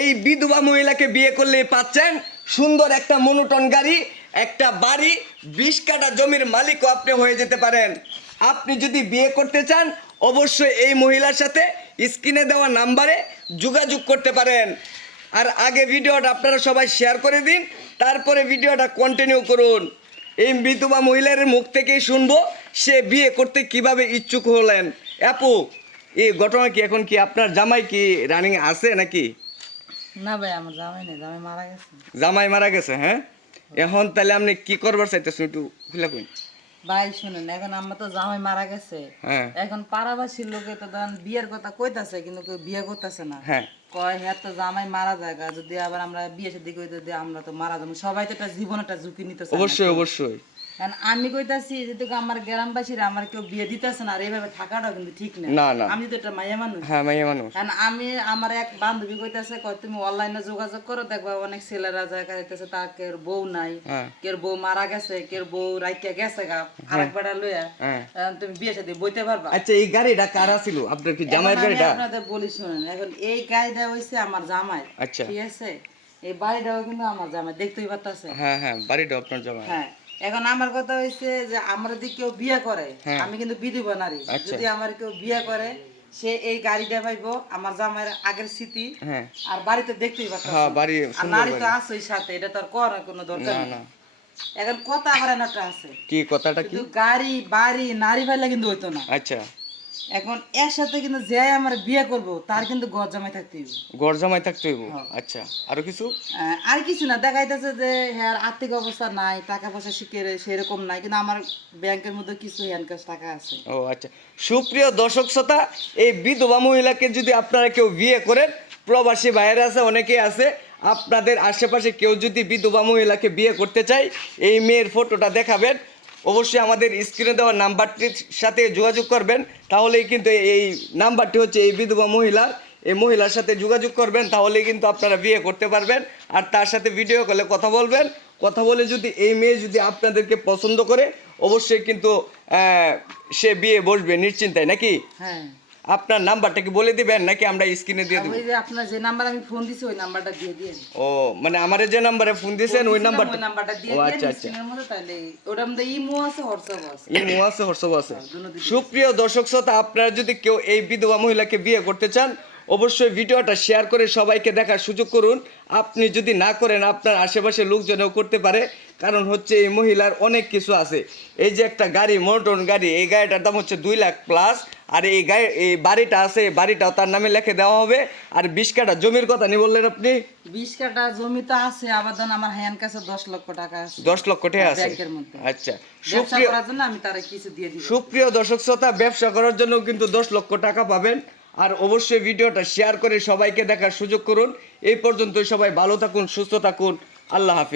এই বিধবা মহিলাকে বিয়ে করলে পাচ্ছেন সুন্দর একটা মনোটন গাড়ি, একটা বাড়ি, 20 কাঠা জমির মালিকও আপনি হয়ে যেতে পারেন। আপনি যদি বিয়ে করতে চান অবশ্যই এই মহিলার সাথে স্ক্রিনে দেওয়া নাম্বারে যোগাযোগ করতে পারেন। আর আগে ভিডিওটা আপনারা সবাই শেয়ার করে দিন, তারপরে ভিডিওটা কন্টিনিউ করুন। এই বিধবা মহিলার মুখ থেকেই শুনবো সে বিয়ে করতে কিভাবে ইচ্ছুক হলেন। আপু, এই ঘটনা কি এখন কি আপনার জামাই কি রানিং আছে নাকি? না ভাই, আমার জামাই নেই, জামাই মারা গেছে। জামাই মারা গেছে? হ্যাঁ, এখন তাহলে আপনি কি করবার চাইতেছেন একটু খুলে কই। ভাই শুনেন, এখন আমার তো জামাই মারা গেছে, হ্যাঁ এখন পাড়াবাসীর লোকে তো ধরেন বিয়ের কথা কইতাছে, কিন্তু কেউ বিয়ে করতেছে না। হ্যাঁ কয় হ্যাঁ তো জামাই মারা যায়, যদি আবার আমরা বিয়ে সাথে কই যদি আমরা তো মারা যাবো, সবাই তো একটা জীবন একটা ঝুঁকি নিতেছে। অবশ্যই অবশ্যই। কারণ আমি কইতাছি যেটুকু আমার গ্রামবাসীরা আমার কেউ বিয়ে দিতেছে না, আর এইভাবে থাকাটাও কিন্তু ঠিক না। না না, আমি তো একটা মাইয়া মানুষ। হ্যাঁ মাইয়া মানুষ। কারণ আমি আমার এক বান্ধবী কইতাছে, কয় তুমি অনলাইনে যোগাযোগ করো, দেখবা অনেক ছেলেরা যায় খাইতেছে, তার কেউ বউ নাই, হ্যাঁ কেউ বউ মারা গেছে, কেউ বউ রাইকা গেছে গা আরেক বেড়া লইয়া, হ্যাঁ। তুমি বিয়ে সাথে বইতে পারবা। আচ্ছা, এই গাড়িটা কারা ছিল? আপনার কি জামাইয়ের এখন আমি গাড়িটা? আপনাদের বলি শুনেন, এখন এই গাড়িটা হইছে আমার জামাই। আচ্ছা। ঠিক আছে, এই বাড়িটাও কিন্তু আমার জামাই, দেখতেই পারতাছে। হ্যাঁ হ্যাঁ, বাড়িটা আপনার জামাই। হ্যাঁ, এখন আমার কথা হইছে যে আমরা যদি কেউ বিয়ে করে, হ্যাঁ। আমি কিন্তু বিধবা নারী, আচ্ছা। যদি আমার কেউ বিয়ে করে সে এই গাড়িটা পাইবো, আমার জামাইয়ের আগের স্মৃতি, হ্যাঁ আর বাড়িতে দেখতেই পারতাছে। হ্যাঁ, বাড়ি আর সুন্দর নারী তো বাড়ি। আছেই সাথে, এটা তো আর করার কোনো দরকার না নেই। না, এখন কথা আবার একটা আছে, কি কথাটা কি? কিন্তু গাড়ি বাড়ি নারী পাইলে কিন্তু হইতো না। আচ্ছা, এখন এর সাথে কিন্তু যে আমার বিয়ে করব তার কিন্তু ঘর জামাই থাকতে হইব। গড় জামাই থাকতে হইব। হ্যাঁ। আচ্ছা, আরো কিছু? আর কিছু না, দেখাইতেছে যে হ্যাঁ আর্থিক অবস্থা নাই, টাকা পয়সা শিখে সেরকম নাই, কিন্তু আমার ব্যাংকের মধ্যে কিছু হ্যান্ডক্যাশ টাকা আছে। ও আচ্ছা। সুপ্রিয় দর্শক শ্রোতা, এই বিধবা মহিলাকে যদি আপনারা কেউ বিয়ে করেন, প্রবাসী ভাইয়েরা আছে, অনেকেই আছে, আপনাদের আশেপাশে কেউ যদি বিধবা মহিলাকে বিয়ে করতে চায়, এই মেয়ের ফটোটা দেখাবেন, অবশ্যই আমাদের স্ক্রিনে দেওয়া নাম্বারটির সাথে যোগাযোগ করবেন। তাহলেই কিন্তু এই নাম্বারটি হচ্ছে এই বিধবা মহিলার, এই মহিলার সাথে যোগাযোগ করবেন, তাহলেই কিন্তু আপনারা বিয়ে করতে পারবেন। আর তার সাথে ভিডিও কলে কথা বলবেন, কথা বলে যদি এই মেয়ে যদি আপনাদেরকে পছন্দ করে অবশ্যই কিন্তু সে বিয়ে বসবে নিশ্চিন্তায়, নাকি? হ্যাঁ, আপনার নাম্বারটা কি বলে দিবেন নাকি আমরা স্ক্রিনে দিয়ে দেবো? ওই যে আপনার যে নাম্বার আমি ফোন দিছি ওই নাম্বারটা দিয়ে দিয়েন। ও মানে আমারে যে নাম্বারে ফোন দিয়েছেন ওই নাম্বারটা? ওই নাম্বারটা দিয়ে ও দিয়েন আচ্ছা আচ্ছা, স্ক্রিনের মধ্যে, তাহলে ওটার মধ্যে ইমো আছে, হোয়াটসঅ্যাপ আছে। ইমো আছে, হোয়াটসঅ্যাপ আছে। দুটোই সুপ্রিয় দর্শক শ্রোতা, আপনারা যদি কেউ এই বিধবা মহিলাকে বিয়ে করতে চান অবশ্যই ভিডিওটা শেয়ার করে সবাইকে দেখার সুযোগ করুন। আপনি যদি না করেন আপনার আশেপাশে লোকজনও করতে পারে, কারণ হচ্ছে এই মহিলার অনেক কিছু আছে। এই যে একটা গাড়ি, মোটর গাড়ি, এই গাড়িটার দাম হচ্ছে 2 লাখ প্লাস। আর এই এই বাড়িটা আছে, এই বাড়িটাও তার নামে লিখে দেওয়া হবে। আর 20 কাঠা জমির কথা নি বললেন আপনি? 20 কাঠা জমি তো আছে, আবার ধরেন আমার হ্যান্ড কাছে 10 লক্ষ টাকা আছে 10 লক্ষ টাকা আছে ব্যাংকের মধ্যে। আচ্ছা, ব্যবসা করার জন্য আমি তারে কিছু দিয়ে দিব। সুপ্রিয় দর্শক শ্রোতা, ব্যবসা করার জন্য কিন্তু 10 লক্ষ টাকা পাবেন। আর অবশ্যই ভিডিওটা শেয়ার করে সবাইকে দেখার সুযোগ করুন। এই পর্যন্তই, সবাই ভালো থাকুন, সুস্থ থাকুন, আল্লাহ হাফেজ।